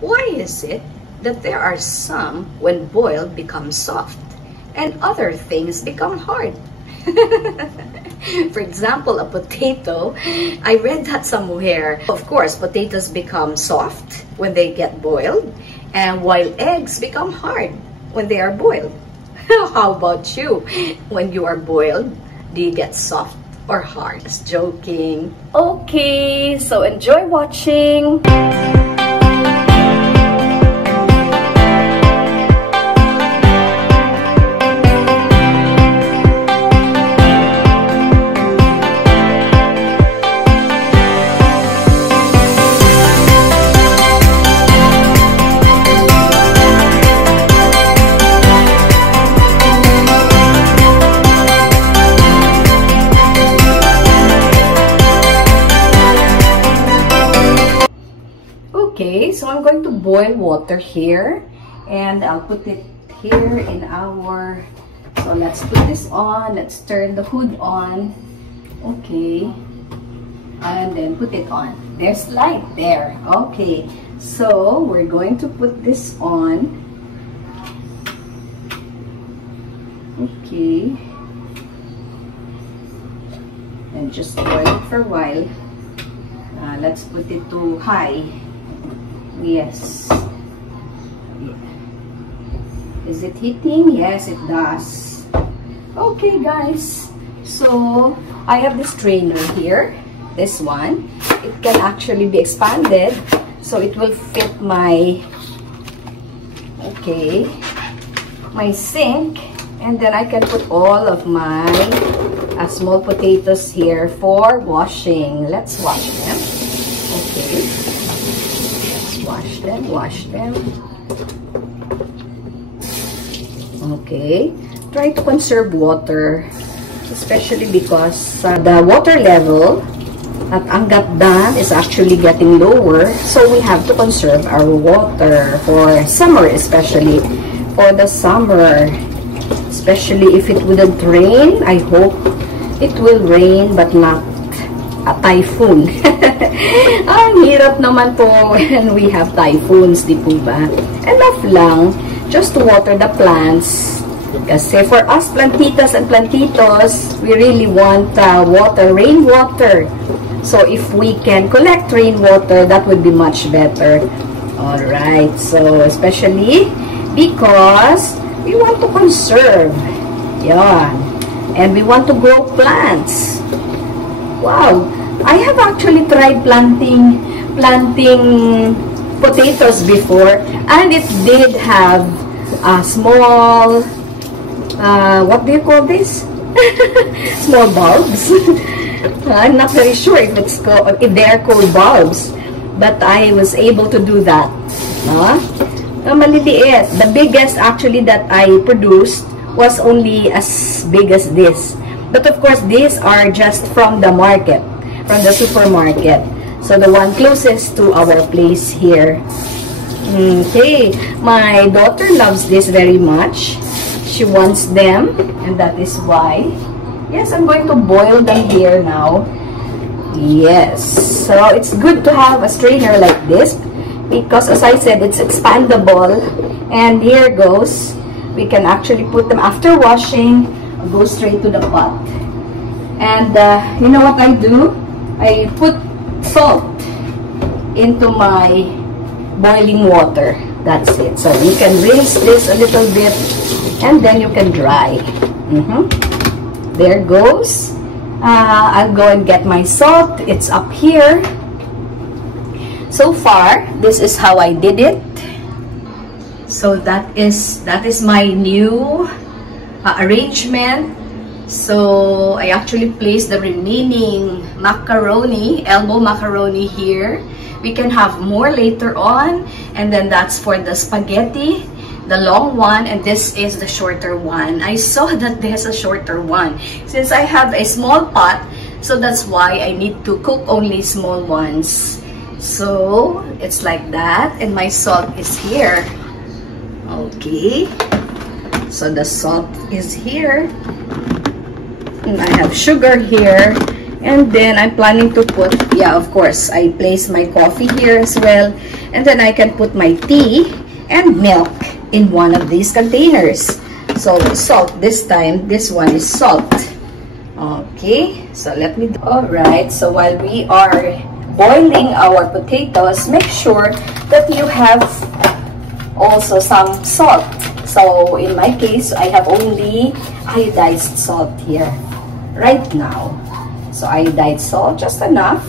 Why is it that there are some, when boiled, become soft, and other things become hard? For example, a potato, I read that somewhere. Of course, potatoes become soft when they get boiled, and while eggs become hard when they are boiled. How about you? When you are boiled, do you get soft or hard? Just joking. Okay, so enjoy watching. Okay, so I'm going to boil water here, and I'll put it here in our, so let's put this on, let's turn the hood on, okay, and then put it on. There's light there. Okay, so we're going to put this on. Okay, and just boil it for a while. Let's put it to high. Yes. Is it heating? Yes, it does. Okay, guys. So, I have this strainer here. This one. It can actually be expanded. So, it will fit my, okay, my sink. And then I can put all of my small potatoes here for washing. Let's wash them. Okay. Wash them. Okay, try to conserve water, especially because the water level at Angat Dam is actually getting lower, so we have to conserve our water for summer, especially for the summer, especially if it wouldn't rain. I hope it will rain, but not a typhoon. Ang hirap naman po when we have typhoons, di po ba? Enough lang just to water the plants. Kasi for us plantitas and plantitos, we really want water, rainwater. So if we can collect rainwater, that would be much better. Alright, so especially because we want to conserve. Yan. And we want to grow plants. Wow, I have actually tried planting potatoes before, and it did have a small, what do you call this? Small bulbs. I'm not very sure if they're called bulbs, but I was able to do that. Maliliit. The biggest actually that I produced was only as big as this. But of course, these are just from the market, from the supermarket. So the one closest to our place here. Okay, my daughter loves this very much. She wants them, and that is why. Yes, I'm going to boil them here now. Yes, so it's good to have a strainer like this because, as I said, it's expandable. And here goes. We can actually put them after washing. Go straight to the pot. And you know what I do? I put salt into my boiling water. That's it. So you can rinse this a little bit and then you can dry. There goes. I'll go and get my salt. It's up here. So far, this is how I did it. So that is my new arrangement. So I actually placed the remaining macaroni, elbow macaroni here. We can have more later on, and then that's for the spaghetti, the long one, and this is the shorter one. I saw that there's a shorter one since I have a small pot, so that's why I need to cook only small ones. So it's like that, and my salt is here. Okay, so the salt is here, and I have sugar here, and then I'm planning to put, yeah, of course, I place my coffee here as well, And then I can put my tea and milk in one of these containers. So salt this time, this one is salt. Okay, so let me do. Alright, so while we are boiling our potatoes, make sure that you have also some salt. So in my case, I have only iodized salt here right now. So iodized salt, just enough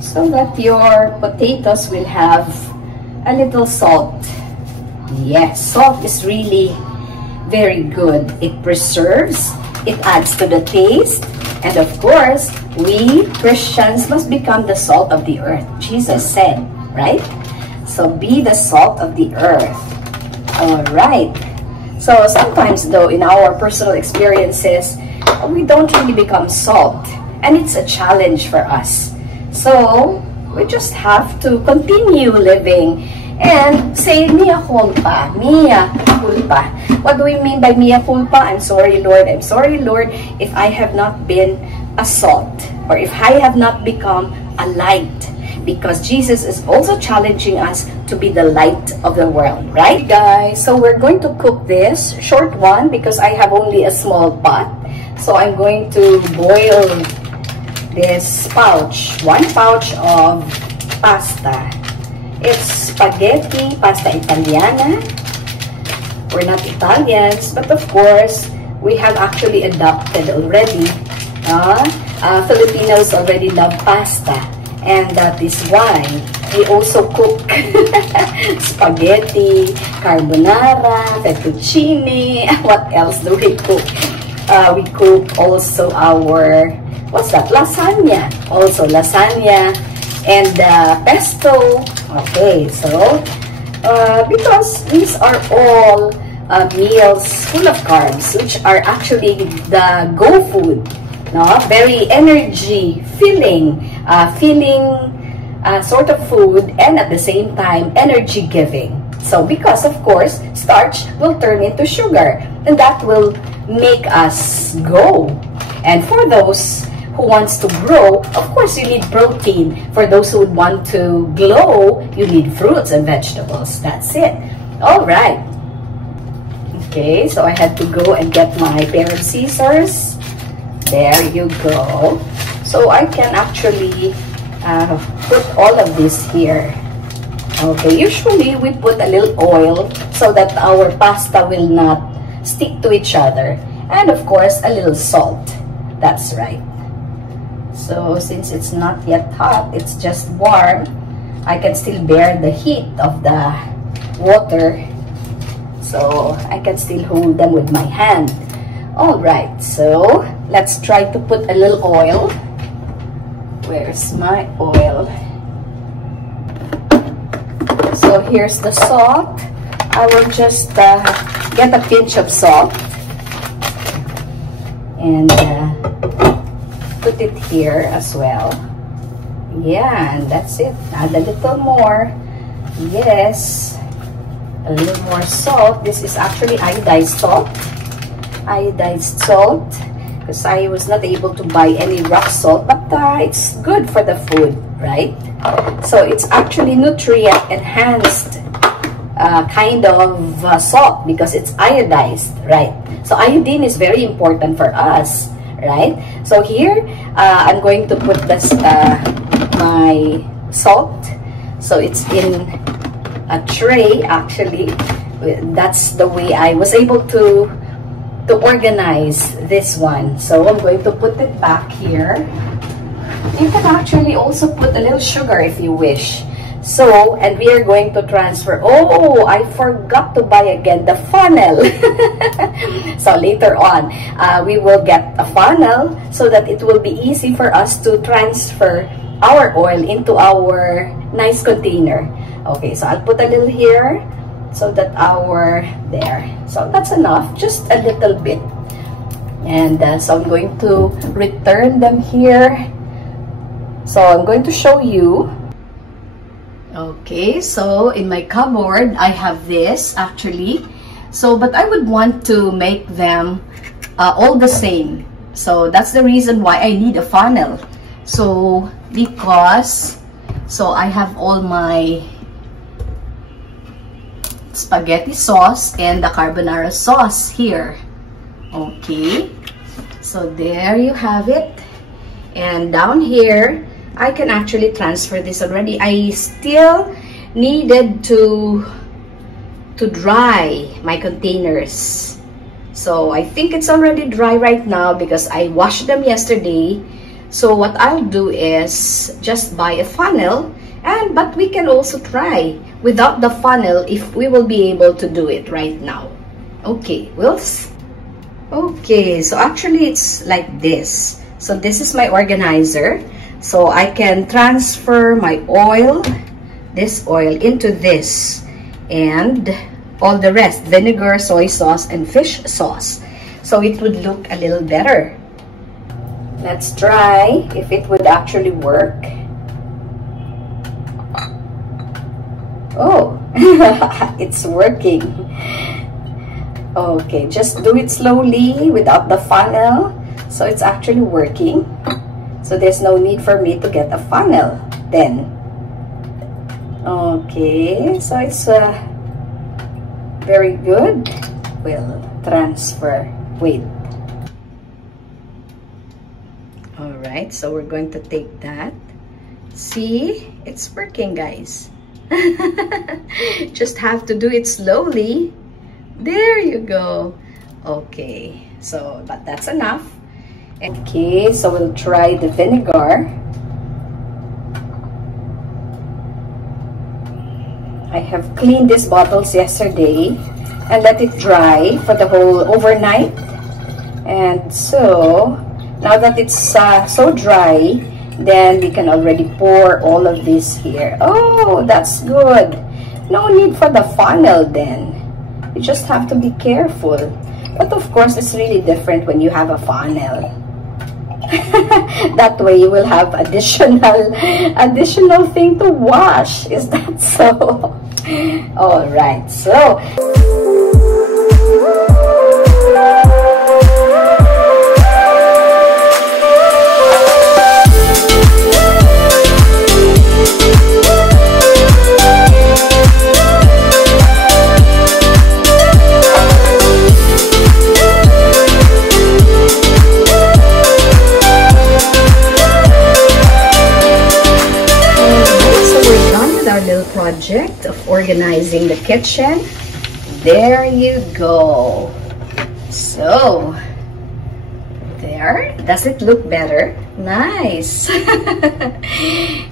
so that your potatoes will have a little salt. Yes, salt is really very good. It preserves, it adds to the taste, and of course, we Christians must become the salt of the earth. Jesus said, right? So be the salt of the earth. Alright. So sometimes though, in our personal experiences, we don't really become salt. And it's a challenge for us. So we just have to continue living and say, mea culpa, mea culpa. What do we mean by mea culpa? I'm sorry, Lord. I'm sorry, Lord, if I have not been a salt, or if I have not become a light. Because Jesus is also challenging us to be the light of the world, right, guys? So we're going to cook this short one because I have only a small pot. So I'm going to boil this pouch, one pouch of pasta. It's spaghetti, pasta Italiana. We're not Italians, but of course, we have actually adopted already. Filipinos already love pasta. And that is why we also cook spaghetti, carbonara, fettuccine. What else do we cook? We cook also our, what's that? Lasagna. Also lasagna and pesto. Okay, so because these are all meals full of carbs, which are actually the go food. No, very energy filling sort of food, and at the same time energy giving. So because of course starch will turn into sugar, and that will make us grow. And for those who wants to grow, of course you need protein. For those who would want to glow, you need fruits and vegetables. That's it. All right. Okay, so I had to go and get my pair of scissors. There you go. So I can actually put all of this here. Okay, usually we put a little oil so that our pasta will not stick to each other. And of course, a little salt. That's right. So since it's not yet hot, it's just warm, I can still bear the heat of the water. So I can still hold them with my hand. Alright, so let's try to put a little oil. Where's my oil? So here's the salt. I will just get a pinch of salt and put it here as well. Yeah, and that's it. Add a little more. Yes, a little more salt. This is actually iodized salt. Iodized salt, because I was not able to buy any rock salt, but it's good for the food, right? So it's actually nutrient enhanced kind of salt because it's iodized, right? So iodine is very important for us, right? So here I'm going to put this my salt. So it's in a tray. Actually, that's the way I was able to organize this one. So I'm going to put it back here. You can actually also put a little sugar if you wish. So, and we are going to transfer. Oh, I forgot to buy again the funnel. So later on, we will get a funnel so that it will be easy for us to transfer our oil into our nice container. Okay, so I'll put a little here so that there. So that's enough, just a little bit. And so I'm going to return them here. So I'm going to show you. Okay, so in my cupboard, I have this actually. So, but I would want to make them all the same. So that's the reason why I need a funnel. So, because, so I have all my spaghetti sauce and the carbonara sauce here. Okay, so there you have it. And down here, I can actually transfer this already. I still needed to dry my containers. So I think it's already dry right now because I washed them yesterday. So what I'll do is just buy a funnel, but we can also try without the funnel if we will be able to do it right now. Okay, okay, so actually it's like this. So this is my organizer. So I can transfer my oil, this oil, into this, and all the rest, vinegar, soy sauce, and fish sauce. So it would look a little better. Let's try if it would actually work. Oh, it's working. Okay, just do it slowly without the funnel. So it's actually working. So there's no need for me to get a funnel then. Okay, so it's very good. We'll transfer. Wait. Alright, so we're going to take that. See? It's working, guys. Just have to do it slowly. There you go. Okay, so, but that's enough. Okay, so we'll try the vinegar. I have cleaned these bottles yesterday and let it dry for the whole overnight. And so, now that it's so dry, then we can already pour all of this here. Oh, that's good. No need for the funnel then. You just have to be careful. But of course, it's really different when you have a funnel. That way you will have additional thing to wash. Is that so? All right, so project of organizing the kitchen. There you go. So there, does it look better? Nice.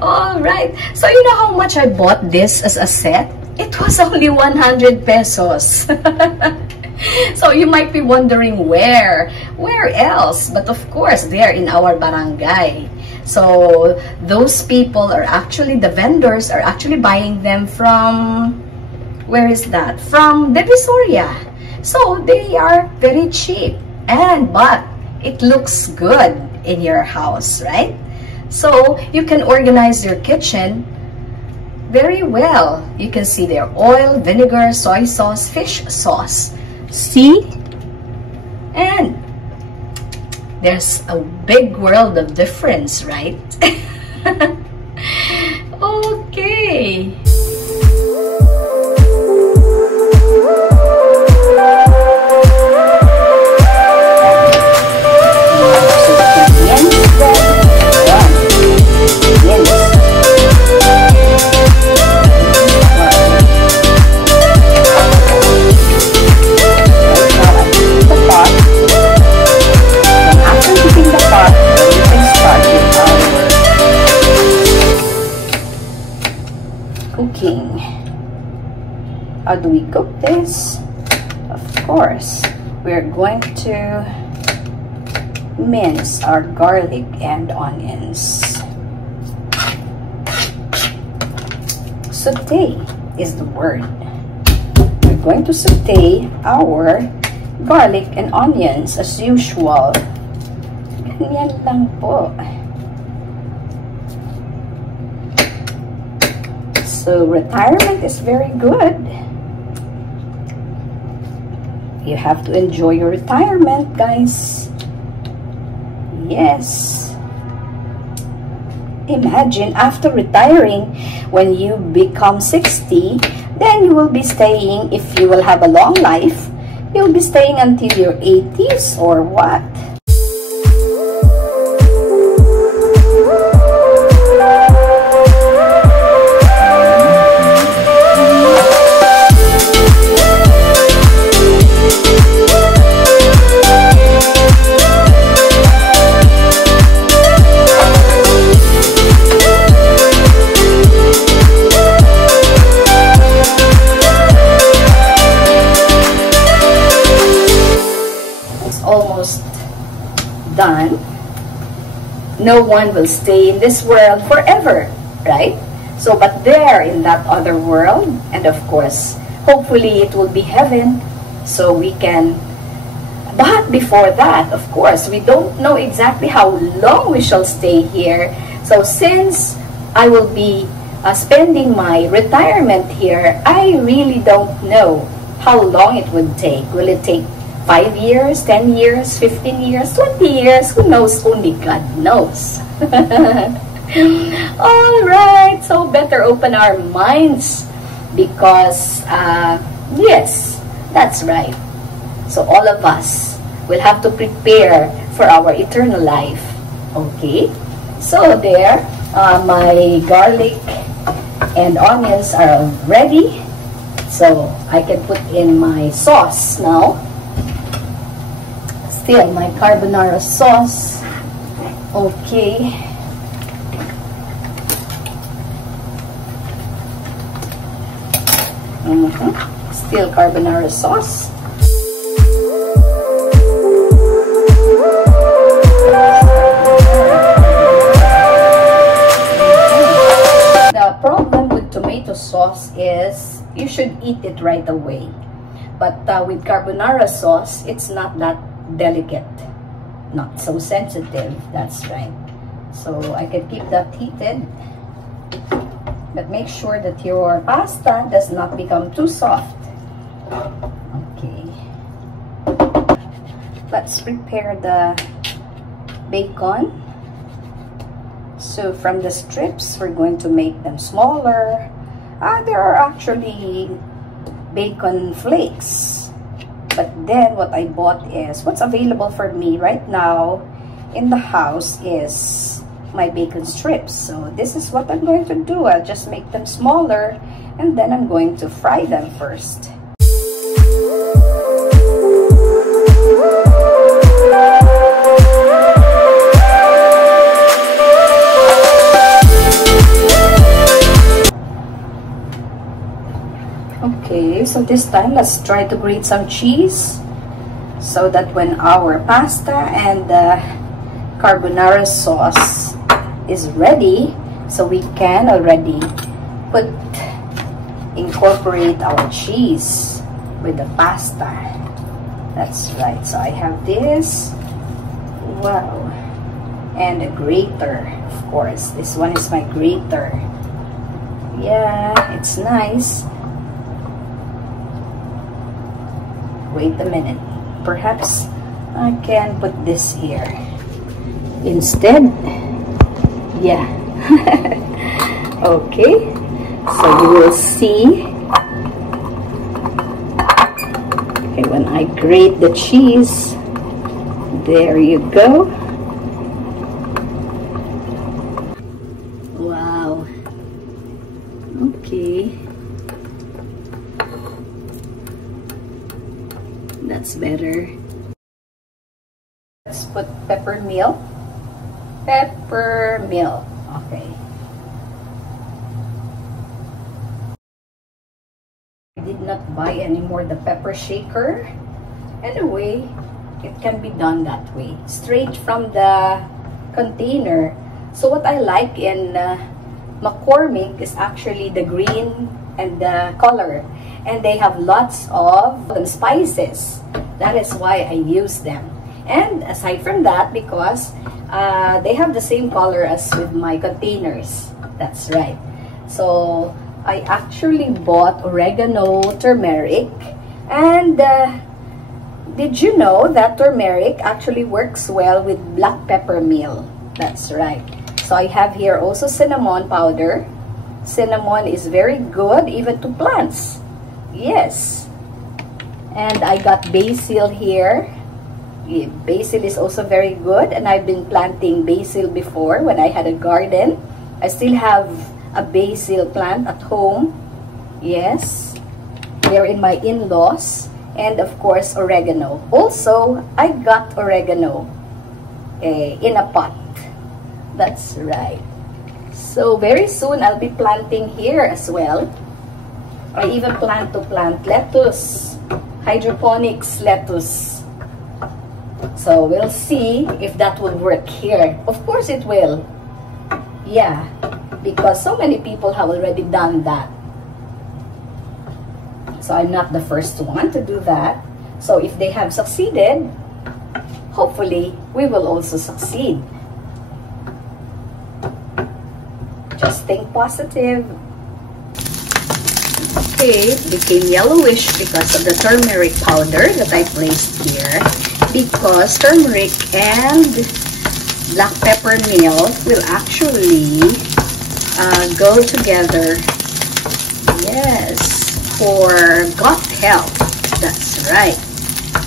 All right, so you know how much I bought this as a set? It was only 100 pesos. So you might be wondering where else, but of course there in our barangay. So those people are actually, the vendors are actually buying them from, where is that? From Divisoria. So they are very cheap, but it looks good in your house, right? So you can organize your kitchen very well. You can see their oil, vinegar, soy sauce, fish sauce. See? And there's a big world of difference, right? Okay. Cooking. How do we cook this? Of course, we're going to mince our garlic and onions. Saute is the word. We're going to saute our garlic and onions as usual. Ganyan lang po. So retirement is very good. You have to enjoy your retirement, guys. Yes. Imagine after retiring, when you become 60, then you will be staying, if you will have a long life, you'll be staying until your 80s or what? Almost done. No one will stay in this world forever, right? So, but there in that other world, and of course, hopefully it will be heaven, so we can, but before that, of course, we don't know exactly how long we shall stay here. So since I will be spending my retirement here, I really don't know how long it would take. Will it take 5 years, 10 years, 15 years, 20 years? Who knows? Only God knows. All right, so better open our minds because, yes, that's right. So all of us will have to prepare for our eternal life. Okay, so there, my garlic and onions are ready. So I can put in my sauce now. Still my carbonara sauce. Okay. Still carbonara sauce. The problem with tomato sauce is you should eat it right away. But with carbonara sauce, it's not that delicate, not so sensitive. That's right. So I can keep that heated, but make sure that your pasta does not become too soft. Okay, let's prepare the bacon. So from the strips, we're going to make them smaller. There are actually bacon flakes. But then what I bought is, what's available for me right now in the house is my bacon strips. So this is what I'm going to do. I'll just make them smaller and then I'm going to fry them first. Okay, so this time let's try to grate some cheese so that when our pasta and the carbonara sauce is ready, so we can already incorporate our cheese with the pasta. That's right. So I have this. Wow. And a grater, of course. This one is my grater. Yeah, it's nice. Wait a minute. Perhaps I can put this here instead. Yeah. Okay. So you will see. Okay, when I grate the cheese, there you go. Wow. Okay. That's better. Let's put peppermint. Peppermint. Okay. I did not buy anymore the pepper shaker. Anyway, it can be done that way, straight from the container. So what I like in McCormick is actually the green and the color, and they have lots of spices. That is why I use them. And aside from that, because they have the same color as with my containers. That's right. So I actually bought oregano, turmeric, and did you know that turmeric actually works well with black pepper meal? That's right. So I have here also cinnamon powder, Cinnamon is very good even to plants. Yes. And I got basil here. Basil is also very good, and I've been planting basil before when I had a garden. I still have a basil plant at home. Yes. They're in my in-laws. And of course, oregano. Also, I got oregano in a pot. That's right. So very soon I'll be planting here as well. I even plan to plant lettuce, hydroponics lettuce. So we'll see if that will work here. Of course it will. Yeah, because so many people have already done that. So I'm not the first one to do that. So if they have succeeded, hopefully we will also succeed. Just think positive. Okay, it became yellowish because of the turmeric powder that I placed here. Because turmeric and black pepper meal will actually go together. Yes, for gut health. That's right.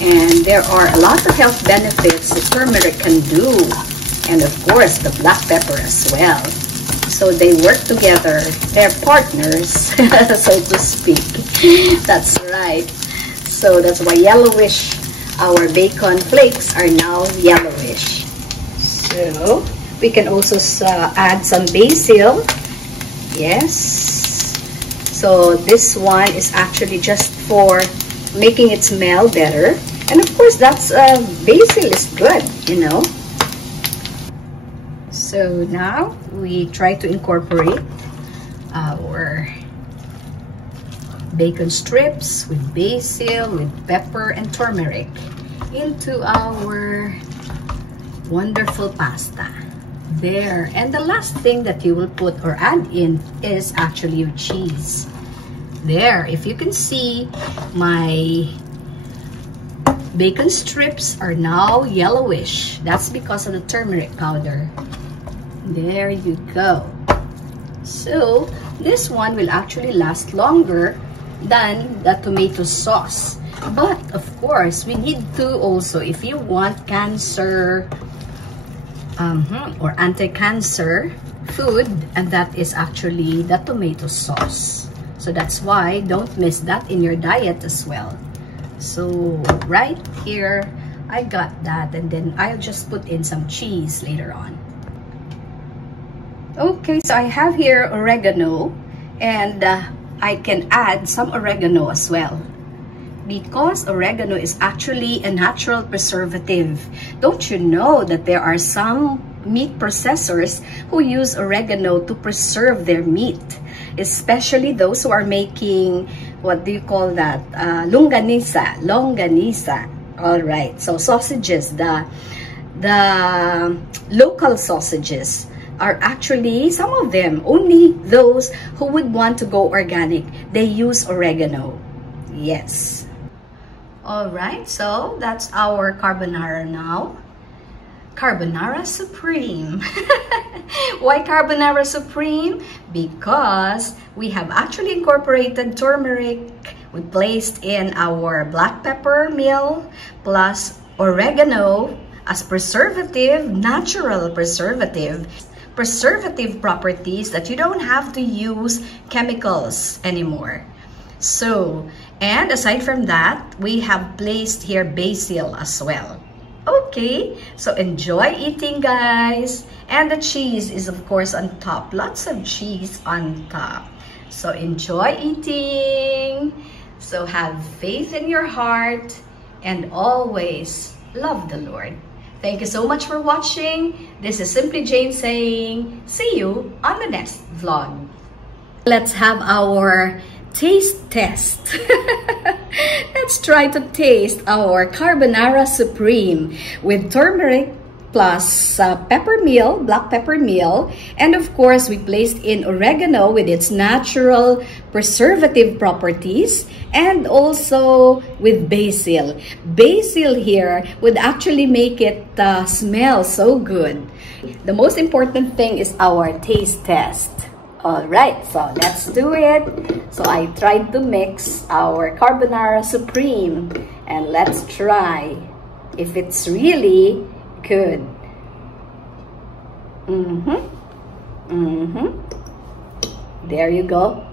And there are a lot of health benefits that turmeric can do. And of course, the black pepper as well. So they work together. They're partners, so to speak. That's right. So that's why yellowish, our bacon flakes are now yellowish. So we can also add some basil. Yes. So this one is actually just for making it smell better. And of course, that's basil is good, you know. So now we try to incorporate our bacon strips with basil, with pepper and turmeric into our wonderful pasta. There. And the last thing that you will put or add in is actually your cheese. There. If you can see, my bacon strips are now yellowish. That's because of the turmeric powder. There you go. So this one will actually last longer than the tomato sauce. But of course, we need to also, if you want cancer or anti-cancer food, and that is actually the tomato sauce. So that's why don't miss that in your diet as well. So right here, I got that, and then I'll just put in some cheese later on. Okay, so I have here oregano, and I can add some oregano as well, because oregano is actually a natural preservative. Don't you know that there are some meat processors who use oregano to preserve their meat, especially those who are making, what do you call that, longanisa. All right, so sausages, the local sausages are actually, some of them, only those who would want to go organic, they use oregano. Yes. All right, so that's our carbonara now. Carbonara Supreme. Why Carbonara Supreme? Because we have actually incorporated turmeric. We placed in our black pepper meal plus oregano as preservative, natural preservative properties that you don't have to use chemicals anymore. So, and aside from that, we have placed here basil as well. Okay, so enjoy eating, guys. And the cheese is of course on top. Lots of cheese on top. So enjoy eating. So have faith in your heart and always love the Lord. Thank you so much for watching. This is Simply Jane saying, see you on the next vlog. Let's have our taste test. Let's try to taste our Carbonara Supreme with turmeric plus pepper meal, black pepper meal, and of course we placed in oregano with its natural preservative properties, and also with basil. Basil here would actually make it smell so good. The most important thing is our taste test. Alright, so let's do it. So I tried to mix our Carbonara Supreme, and let's try if it's really good. There you go.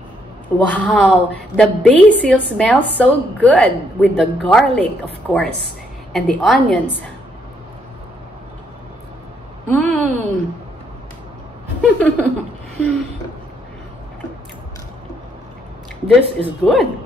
Wow, the basil smells so good with the garlic, of course, and the onions. This is good.